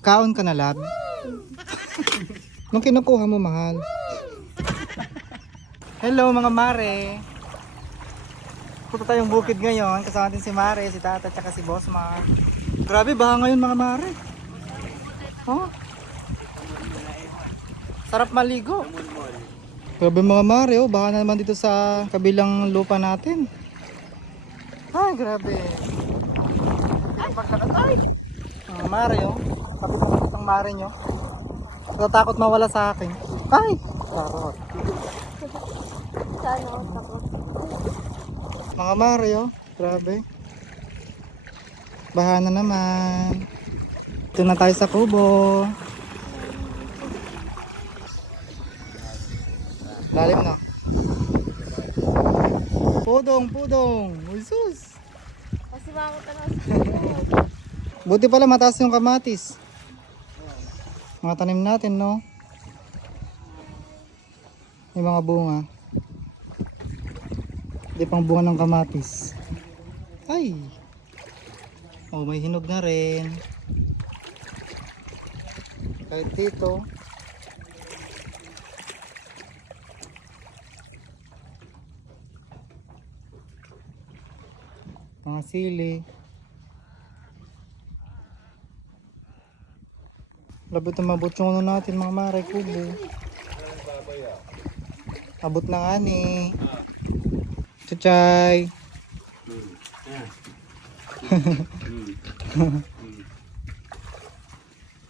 Kaon ka na, lab? Nung kinukuha mo, mahal. Hello mga mare. Punta tayong bukid ngayon. Kasama natin si Mare, si Tata, at si Boss Mark. Grabe, baha ngayon mga mare. Oh. Sarap maligo. Grabe mga mare, oh. Baha na naman dito sa kabilang lupa natin. Ay, grabe. Ay! Mga mare, oh. Kapit ang mare nyo. Natatakot mawala sa akin. Ay! Takot. Sana ako takot. Mga mare, oh. Grabe. Baha na naman. Ito na tayo sa kubo. Lalim na. Pudong. Uy, sus. Kasi makakot na sa Buti pala mataas yung kamatis. Mga tanim natin, no? May mga bunga. Hindi pang bunga ng kamatis. Ay! Oh, may hinog na rin. Kahit dito. Mga sili. Labot na mabot yung ano natin mga mare, kubo. Abot na nga ni. Chuchay.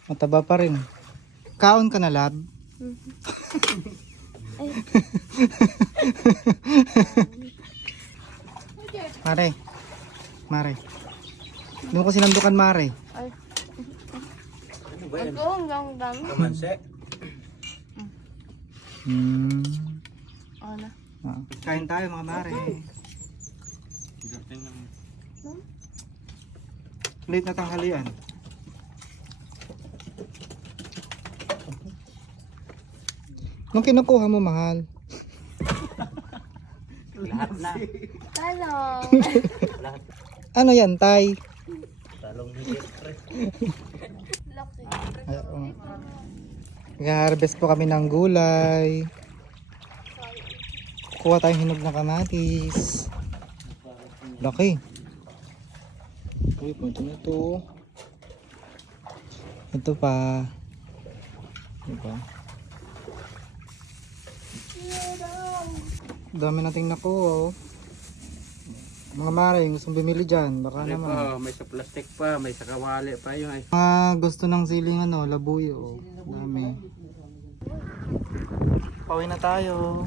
Mataba pa rin. Kaon ka na, lab? Mare. Doon ko sinandukan, Mare. Ay. Ito, hanggang dami. Kamanse. Ano? Kain tayo mga Mare. Late na tanghalian. Nung kinukuha mo, mahal? Lahat na. Talong. Lahat. Ano yan, tay? Talong higit. Laki. Nag-harvest po kami ng gulay. Kuha tayong hinog na kamatis. Laki. Uy, punto na to. Ito pa. Diba? Dami nating nakuha, oh. Mga Mare, gustong bumili dyan, baka May naman. pa, may sa plastic pa, may sa kawali pa yun. Ay. Gusto ng siling ano, labuyo, oh. Dami. Pauwi na tayo.